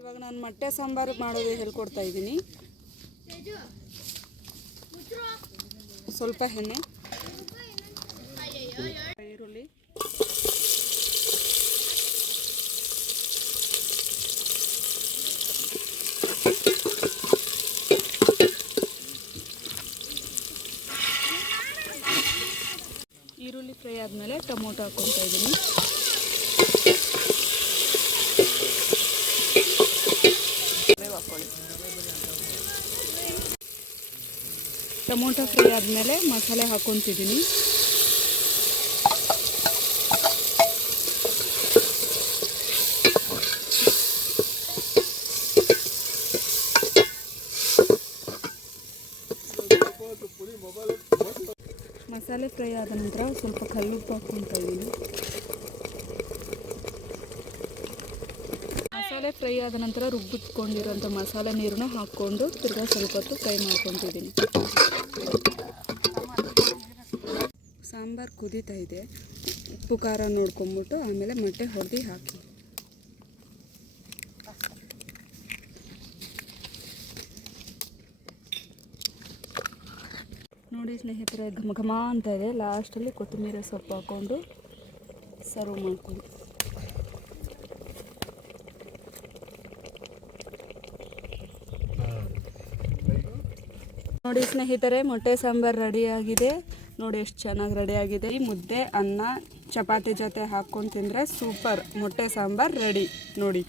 ಇವಾಗ ನಾನು ಮೊಟ್ಟೆ ಸಾಂಬಾರು ಮಾಡೋದು ಹೇಳ್ಕೊಡ್ತಾ ಇದ್ದೀನಿ. ಸ್ವಲ್ಪ ಎಣ್ಣೆ. ಈರುಳ್ಳಿ. ಈರುಳ್ಳಿ ಫ್ರೈ ಆದಮೇಲೆ ಟೊಮೊಟೊ ಹಾಕ್ಕೊತಾ ಇದ್ದೀನಿ. ಟೊಮೊಟೊ ಫ್ರೈ ಆದಮೇಲೆ ಮಸಾಲೆ ಹಾಕ್ಕೊತಿದ್ದೀನಿ. ಮಸಾಲೆ ಫ್ರೈ ಆದ ನಂತರ ಸ್ವಲ್ಪ ಕಲ್ಲುಪ್ಪು ಹಾಕ್ಕೊತಾ ಇದ್ದೀನಿ. ಮಸಾಲೆ ಫ್ರೈ ಆದ ನಂತರ ರುಬ್ಬಿಟ್ಕೊಂಡಿರೋಂಥ ಮಸಾಲೆ ನೀರನ್ನ ಹಾಕ್ಕೊಂಡು ತಿರ್ಗಾ ಸ್ವಲ್ಪ ಹೊತ್ತು ಫ್ರೈ ಮಾಡ್ಕೊತಿದ್ದೀನಿ. ಸಾಂಬಾರು ಕುದೀತಾ ಇದೆ. ಉಪ್ಪು, ಖಾರ ನೋಡ್ಕೊಂಬಿಟ್ಟು ಆಮೇಲೆ ಮೊಟ್ಟೆ ಹೊಡೆದು ಹಾಕಿ. ನೋಡಿ ಸ್ನೇಹಿತರೆ, ಘಮ ಘಮ ಅಂತ ಇದೆ. ಲಾಸ್ಟಲ್ಲಿ ಕೊತ್ತಂಬರಿ ಸೊಪ್ಪು ಹಾಕ್ಕೊಂಡು ಸರ್ವ್ ಮಾಡ್ಕೊಳ್ಳಿ ನೋಡಿ ಸ್ನೇಹಿತರೆ, ಮೊಟ್ಟೆ ಸಾಂಬಾರು ರೆಡಿಯಾಗಿದೆ ನೋಡಿ ಎಷ್ಟು ಚೆನ್ನಾಗಿ ರೆಡಿಯಾಗಿದೆ ಈ ಮುದ್ದೆ, ಅನ್ನ, ಚಪಾತಿ ಜೊತೆ ಹಾಕ್ಕೊಂಡು ತಿಂದರೆ ಸೂಪರ್ ಮೊಟ್ಟೆ ಸಾಂಬಾರು ರೆಡಿ ನೋಡಿ.